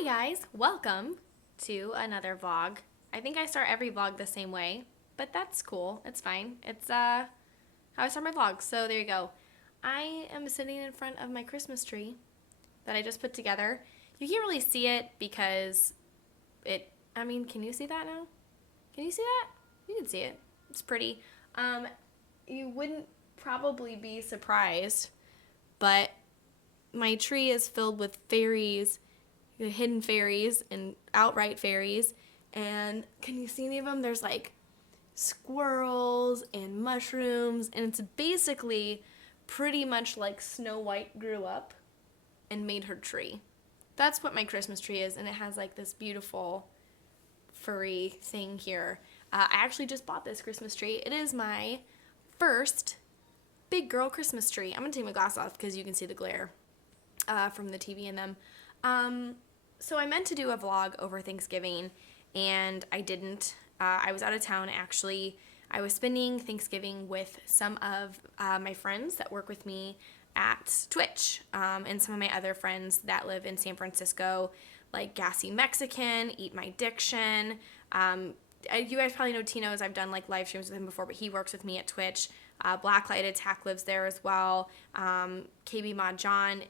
Hi guys, welcome to another vlog. I think I start every vlog the same way, but that's cool. It's fine. It's how I start my vlogs. So there you go. I am sitting in front of my Christmas tree that I just put together. You can't really see it because can you see that now? Can you see that? You can see it. It's pretty. You wouldn't probably be surprised, but my tree is filled with fairies, hidden fairies and outright fairies. And can you see any of them? There's like squirrels and mushrooms, and it's basically pretty much like Snow White grew up and made her tree. That's what my Christmas tree is, and it has like this beautiful furry thing here. I actually just bought this Christmas tree. It is my first big girl Christmas tree. I'm gonna take my glasses off because you can see the glare from the TV in them. So I meant to do a vlog over Thanksgiving, and I didn't. I was out of town, actually. I was spending Thanksgiving with some of my friends that work with me at Twitch, and some of my other friends that live in San Francisco, like Gassy Mexican, Eat My Diction. You guys probably know Tino's. I've done like live streams with him before, but he works with me at Twitch. Blacklight Attack lives there as well. KB Mod John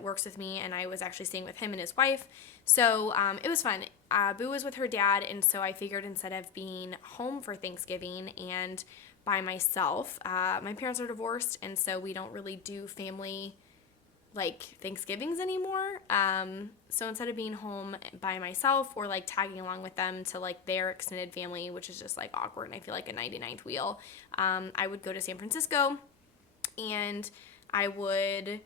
works with me, and I was actually staying with him and his wife. So it was fun. Boo was with her dad, and so I figured instead of being home for Thanksgiving and by myself, my parents are divorced, and so we don't really do family like Thanksgivings anymore. So instead of being home by myself or like tagging along with them to like their extended family, which is just like awkward and I feel like a 99th wheel, I would go to San Francisco and I would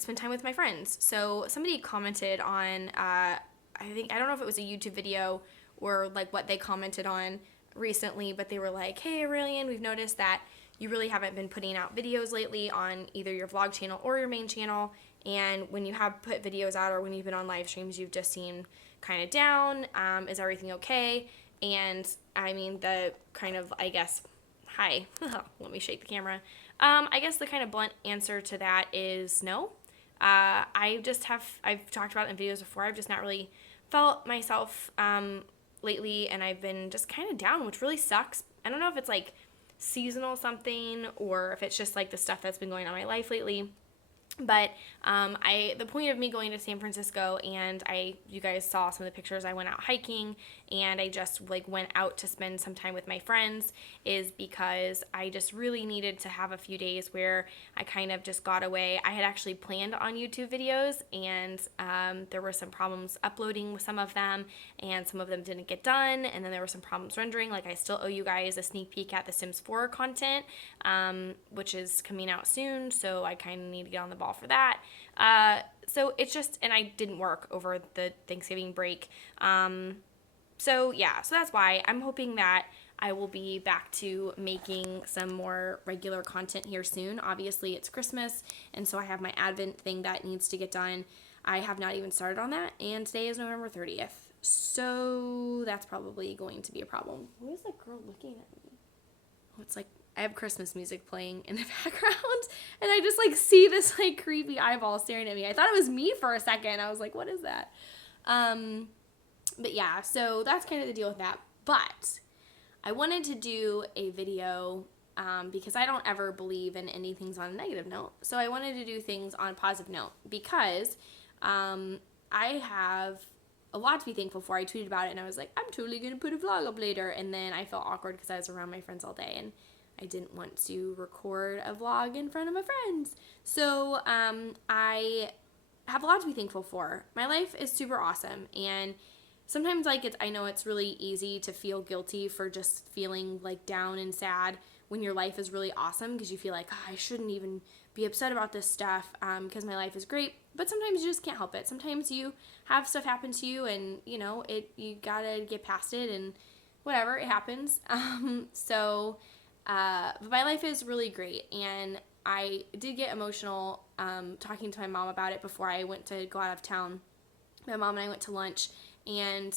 spend time with my friends. So somebody commented on, I don't know if it was a YouTube video or like what they commented on recently, but they were like, "Hey Aurelian, we've noticed that you really haven't been putting out videos lately on either your vlog channel or your main channel, and when you have put videos out or when you've been on live streams, you've just seemed kind of down. Is everything okay?" And I mean, the kind of, I guess, hi, let me shake the camera. I guess the kind of blunt answer to that is no. I've talked about it in videos before, I've just not really felt myself lately, and I've been just kind of down, which really sucks. I don't know if it's like seasonal something or if it's just like the stuff that's been going on in my life lately. But the point of me going to San Francisco, and you guys saw some of the pictures, I went out hiking and I just like went out to spend some time with my friends, is because I just really needed to have a few days where I kind of just got away. I had actually planned on YouTube videos, and there were some problems uploading with some of them, and some of them didn't get done, and then there were some problems rendering. Like, I still owe you guys a sneak peek at the Sims 4 content, which is coming out soon, so I kind of need to get on the ball for that. So it's just, and I didn't work over the Thanksgiving break. So that's why I'm hoping that I will be back to making some more regular content here soon. Obviously it's Christmas, and so I have my Advent thing that needs to get done. I have not even started on that, and today is November 30th. So that's probably going to be a problem. What is that girl looking at me? Oh, it's like, I have Christmas music playing in the background, and I just like see this like creepy eyeball staring at me. I thought it was me for a second. I was like, what is that? But yeah, so that's kind of the deal with that. But I wanted to do a video because I don't ever believe in ending things on a negative note. So I wanted to do things on a positive note because I have a lot to be thankful for. I tweeted about it and I was like, I'm totally going to put a vlog up later. And then I felt awkward because I was around my friends all day and I didn't want to record a vlog in front of my friends. So I have a lot to be thankful for. My life is super awesome, and sometimes I know it's really easy to feel guilty for just feeling like down and sad when your life is really awesome, because you feel like, I shouldn't even be upset about this stuff because my life is great. But sometimes you just can't help it. Sometimes you have stuff happen to you, and you gotta get past it, and whatever, it happens. But my life is really great, and I did get emotional talking to my mom about it before I went to go out of town. My mom and I went to lunch, and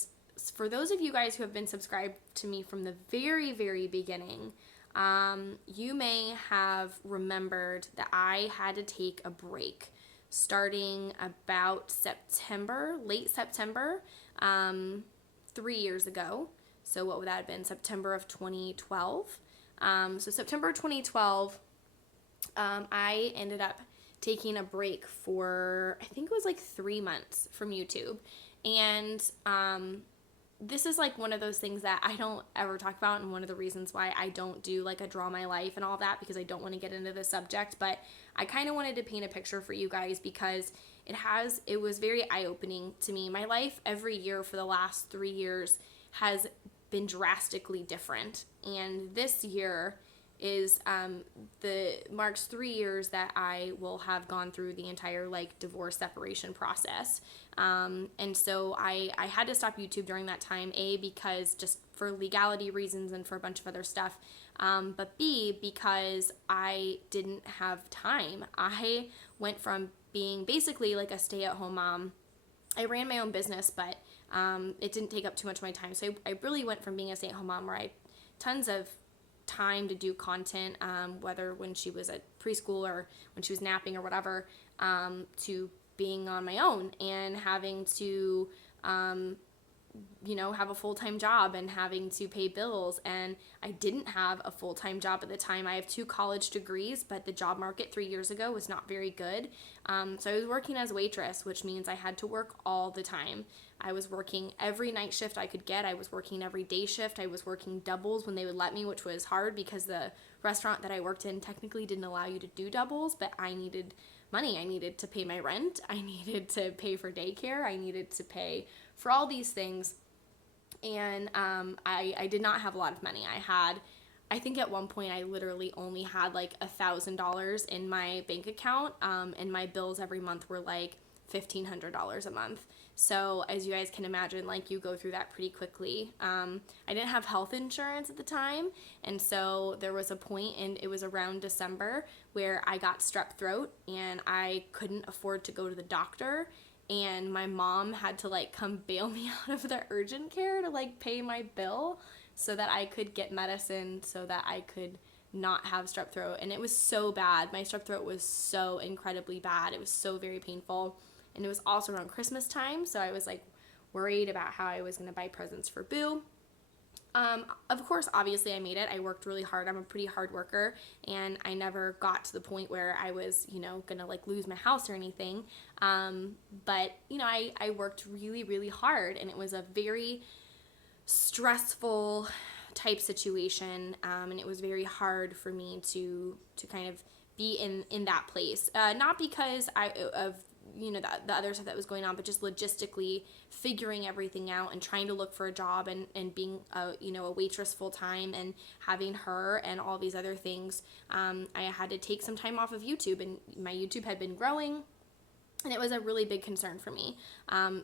for those of you guys who have been subscribed to me from the very, very beginning, you may have remembered that I had to take a break. starting about September, late September, 3 years ago. So what would that have been? September of 2012. So September 2012, I ended up taking a break for, I think it was like 3 months from YouTube. And this is like one of those things that I don't ever talk about, and one of the reasons why I don't do like a draw my life and all that, because I don't want to get into this subject. But I kind of wanted to paint a picture for you guys because it was very eye-opening to me. My life every year for the last 3 years has been drastically different, and this year is marks 3 years that I will have gone through the entire like divorce separation process. And so I had to stop YouTube during that time, A, because just for legality reasons and for a bunch of other stuff, but B, because I didn't have time. I went from being basically like a stay-at-home mom. I ran my own business, but it didn't take up too much of my time. So I really went from being a stay-at-home mom where I had tons of time to do content, whether when she was at preschool or when she was napping or whatever, to being on my own and having to have a full-time job and having to pay bills. And I didn't have a full-time job at the time. I have 2 college degrees, but the job market 3 years ago was not very good. So I was working as a waitress, which means I had to work all the time. I was working every night shift I could get. I was working every day shift. I was working doubles when they would let me, which was hard because the restaurant that I worked in technically didn't allow you to do doubles, but I needed money. I needed to pay my rent. I needed to pay for daycare. I needed to pay for all these things. And I did not have a lot of money. I think at one point I literally only had like $1,000 in my bank account, and my bills every month were like $1,500 a month. So as you guys can imagine, like you go through that pretty quickly. I didn't have health insurance at the time, and so there was a point, and it was around December, where I got strep throat and I couldn't afford to go to the doctor, and my mom had to like come bail me out of the urgent care to like pay my bill so that I could get medicine so that I could not have strep throat. And it was so bad. My strep throat was so incredibly bad. It was so very painful. And it was also around Christmas time, so I was like worried about how I was going to buy presents for Boo. Of course, obviously I made it. I worked really hard. I'm a pretty hard worker, and I never got to the point where I was, going to like lose my house or anything. But I worked really, really hard, and it was a very stressful type situation. And it was very hard for me to kind of be in that place. Not because of the other stuff that was going on, but just logistically figuring everything out and trying to look for a job and being a waitress full time and having her and all these other things. I had to take some time off of YouTube, and my YouTube had been growing, and it was a really big concern for me.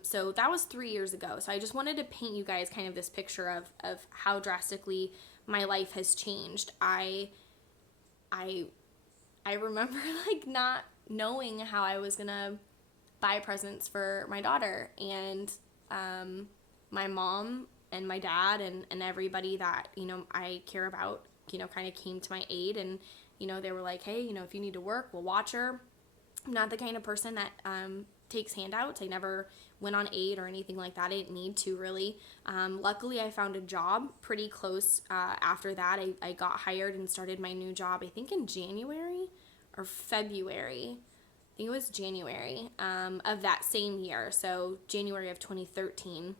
So that was 3 years ago. So I just wanted to paint you guys kind of this picture of how drastically my life has changed. I remember like not knowing how I was gonna buy presents for my daughter, and my mom and my dad and everybody that I care about kind of came to my aid, and they were like, hey, if you need to work, we'll watch her. I'm not the kind of person that takes handouts. I never went on aid or anything like that. I didn't need to really. Luckily I found a job pretty close after that. I got hired and started my new job I think in January or February. I think it was January of that same year, so January of 2013.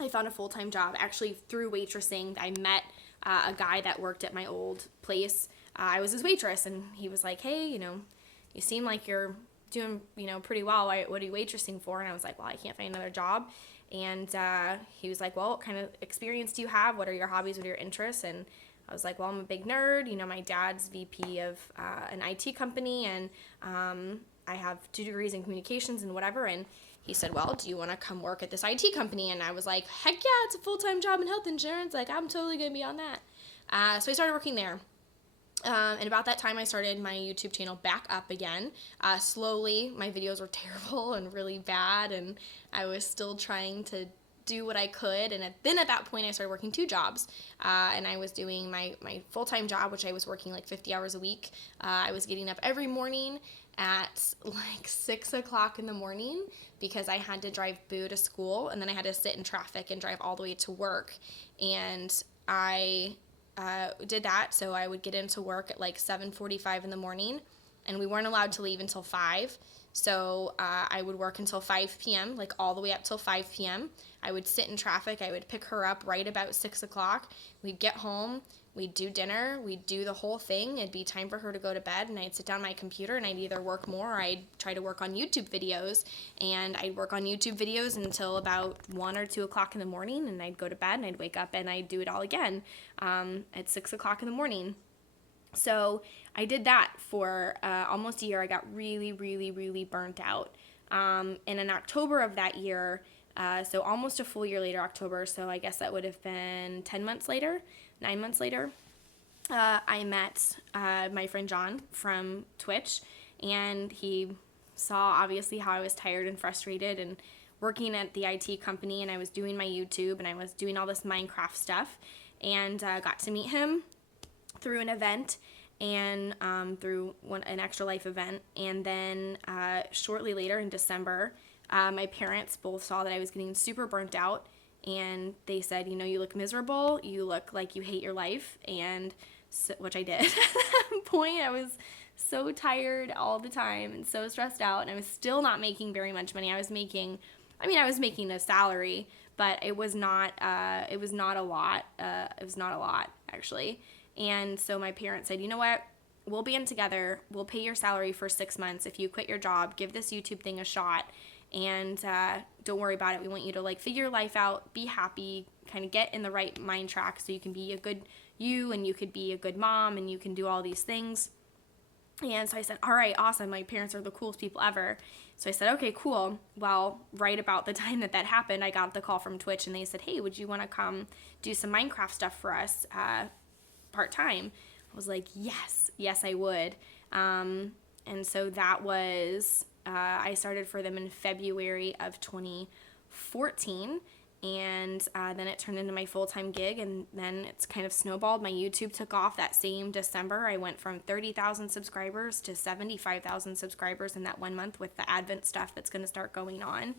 I found a full-time job, actually through waitressing. I met a guy that worked at my old place. I was his waitress, and he was like, hey, you seem like you're doing, pretty well. What are you waitressing for? And I was like, well, I can't find another job. And he was like, well, what kind of experience do you have? What are your hobbies? What are your interests? And I was like, well, I'm a big nerd. My dad's VP of an IT company, and I have 2 degrees in communications and whatever. And he said, well, do you want to come work at this IT company? And I was like, heck yeah, it's a full-time job in health insurance. Like, I'm totally going to be on that. So I started working there. And about that time, I started my YouTube channel back up again. Slowly, my videos were terrible and really bad, and I was still trying to do what I could. And then at that point, I started working 2 jobs. And I was doing my full-time job, which I was working like 50 hours a week. I was getting up every morning at like 6 o'clock in the morning because I had to drive Boo to school, and then I had to sit in traffic and drive all the way to work. And I did that, so I would get into work at like 7:45 in the morning, and we weren't allowed to leave until 5. So I would work until 5 p.m., like all the way up till 5 p.m. I would sit in traffic. I would pick her up right about 6 o'clock. We'd get home. We'd do dinner. We'd do the whole thing. It'd be time for her to go to bed, and I'd sit down at my computer, and I'd either work more or I'd try to work on YouTube videos. And I'd work on YouTube videos until about 1 or 2 o'clock in the morning, and I'd go to bed, and I'd wake up, and I'd do it all again at 6 o'clock in the morning. So I did that for almost a year. I got really, really, really burnt out. And in October of that year, so almost a full year later, October, so I guess that would have been 9 months later, I met my friend John from Twitch, and he saw obviously how I was tired and frustrated and working at the IT company, and I was doing my YouTube, and I was doing all this Minecraft stuff, and got to meet him through an event and through an Extra Life event. And then shortly later in December, my parents both saw that I was getting super burnt out, and they said, you know, you look miserable, you look like you hate your life, and so, which I did. At that point, I was so tired all the time and so stressed out, and I was still not making very much money. I was making a salary, but it was not a lot. It was not a lot, actually. And so my parents said, you know what, we'll be in together, we'll pay your salary for 6 months. If you quit your job, give this YouTube thing a shot, and don't worry about it. We want you to like figure your life out, be happy, kind of get in the right mind track so you can be a good you, and you could be a good mom, and you can do all these things. And so I said, all right, awesome. My parents are the coolest people ever. So I said, okay, cool. Well, right about the time that happened, I got the call from Twitch, and they said, hey, would you want to come do some Minecraft stuff for us part-time? I was like, yes, I would. And so that was, I started for them in February of 2014, and then it turned into my full-time gig, and then it's kind of snowballed. My YouTube took off that same December. I went from 30,000 subscribers to 75,000 subscribers in that 1 month with the Advent stuff that's going to start going on.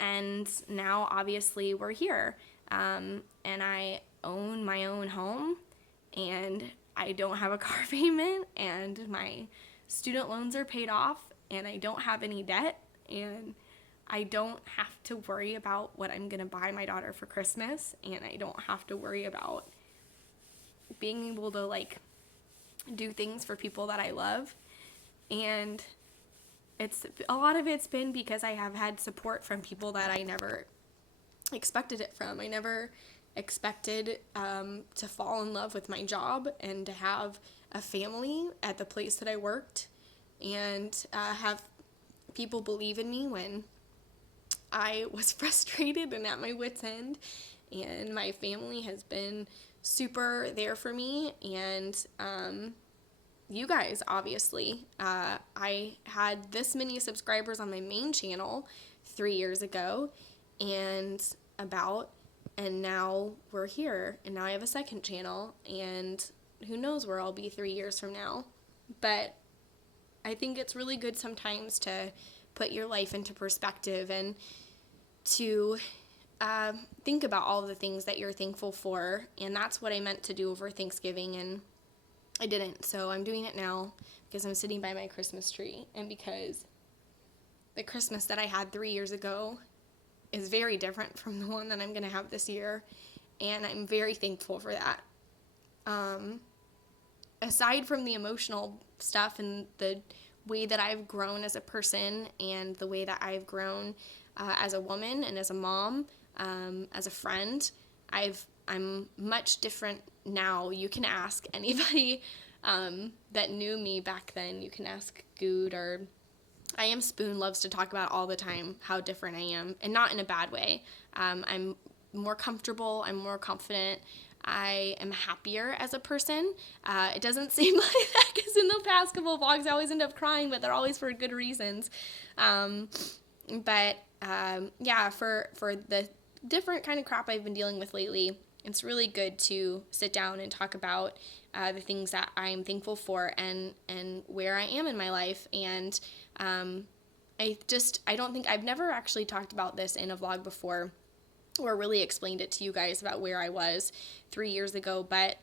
And now, obviously, we're here, and I own my own home, and I don't have a car payment, and my student loans are paid off, and I don't have any debt, and I don't have to worry about what I'm going to buy my daughter for Christmas, and I don't have to worry about being able to, like, do things for people that I love. And a lot of it's been because I have had support from people that I never expected it from. I never expected to fall in love with my job and to have a family at the place that I worked, and have people believe in me when I was frustrated and at my wit's end. And my family has been super there for me, and you guys, obviously. I had this many subscribers on my main channel 3 years ago, and now we're here, and now I have a second channel, and who knows where I'll be 3 years from now. But I think it's really good sometimes to put your life into perspective and to think about all the things that you're thankful for, and that's what I meant to do over Thanksgiving, and I didn't. So I'm doing it now because I'm sitting by my Christmas tree, and because the Christmas that I had 3 years ago is very different from the one that I'm going to have this year, and I'm very thankful for that. Aside from the emotional stuff and the way that I've grown as a person, and the way that I've grown as a woman and as a mom, as a friend, I'm much different now. You can ask anybody that knew me back then. You can ask Good, or I Am Spoon loves to talk about all the time how different I am, and not in a bad way. I'm more comfortable. I'm more confident. I am happier as a person. It doesn't seem like that because in the past couple of vlogs I always end up crying, but they're always for good reasons. Yeah, for the different kind of crap I've been dealing with lately, it's really good to sit down and talk about the things that I'm thankful for and where I am in my life. And I don't think I've never actually talked about this in a vlog before or really explained it to you guys about where I was 3 years ago, but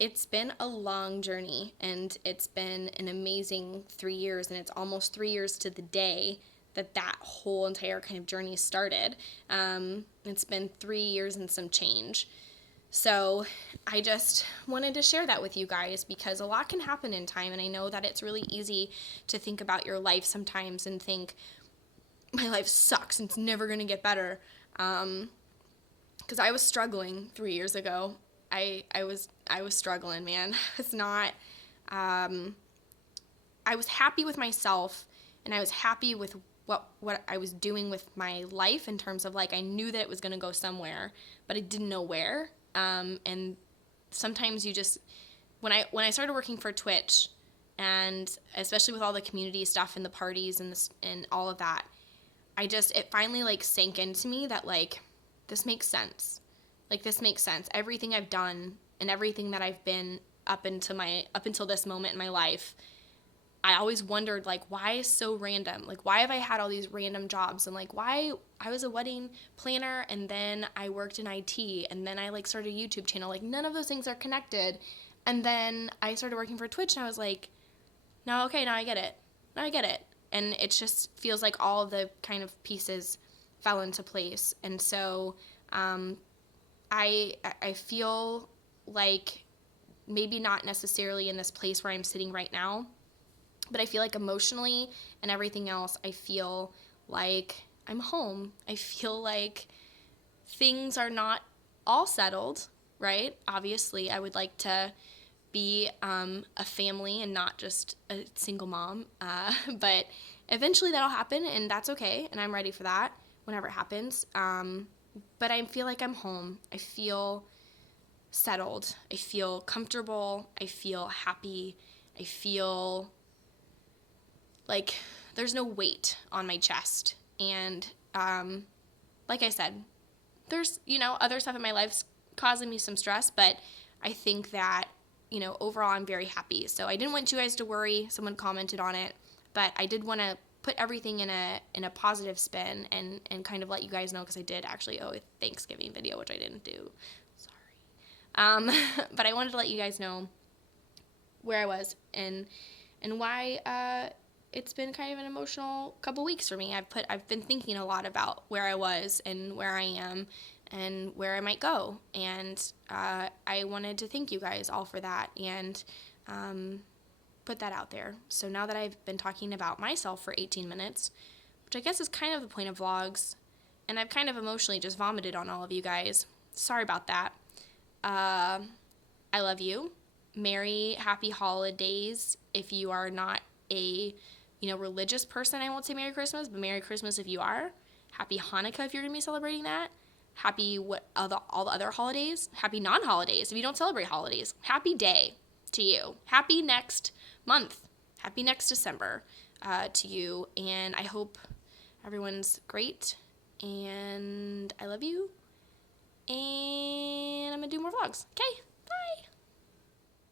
it's been a long journey, and it's been an amazing 3 years, and it's almost 3 years to the day that whole entire kind of journey started. It's been 3 years and some change. So I just wanted to share that with you guys, because a lot can happen in time, and I know that it's really easy to think about your life sometimes and think, my life sucks and it's never going to get better. Because I was struggling 3 years ago. I was struggling, man. It's not, I was happy with myself, and I was happy with what I was doing with my life in terms of, like, I knew that it was going to go somewhere, but I didn't know where. And sometimes you just, when I started working for Twitch, and especially with all the community stuff and the parties and all of that, it finally, like, sank into me that, like, this makes sense. Like, this makes sense. Everything I've done and everything that I've been up until this moment in my life, I always wondered, like, why so random? Like, why have I had all these random jobs? And, like, why I was a wedding planner, and then I worked in IT, and then I, like, started a YouTube channel. Like, none of those things are connected. And then I started working for Twitch, and I was like, now I get it. Now I get it. And it just feels like all of the kind of pieces fell into place. And so I feel like maybe not necessarily in this place where I'm sitting right now, but I feel like emotionally and everything else, I feel like I'm home. I feel like things are not all settled, right? Obviously, I would like to be a family and not just a single mom, but eventually that'll happen, and that's okay, and I'm ready for that whenever it happens. But I feel like I'm home. I feel settled. I feel comfortable. I feel happy. I feel like there's no weight on my chest. And like I said, there's, other stuff in my life's causing me some stress, but I think that, overall I'm very happy. So I didn't want you guys to worry. Someone commented on it, but I did want to put everything in a positive spin and kind of let you guys know, because I did actually owe a Thanksgiving video, which I didn't do. Sorry. But I wanted to let you guys know where I was and why it's been kind of an emotional couple weeks for me. I've been thinking a lot about where I was and where I am and where I might go, and I wanted to thank you guys all for that and put that out there. So now that I've been talking about myself for 18 minutes, which I guess is kind of the point of vlogs, and I've kind of emotionally just vomited on all of you guys. Sorry about that. I love you. Happy holidays. If you are not a religious person, I won't say Merry Christmas, but Merry Christmas if you are. Happy Hanukkah if you're going to be celebrating that. Happy all the other holidays. Happy non-holidays if you don't celebrate holidays. Happy day to you. Happy next month. Happy next December to you. And I hope everyone's great. And I love you. And I'm going to do more vlogs. Okay.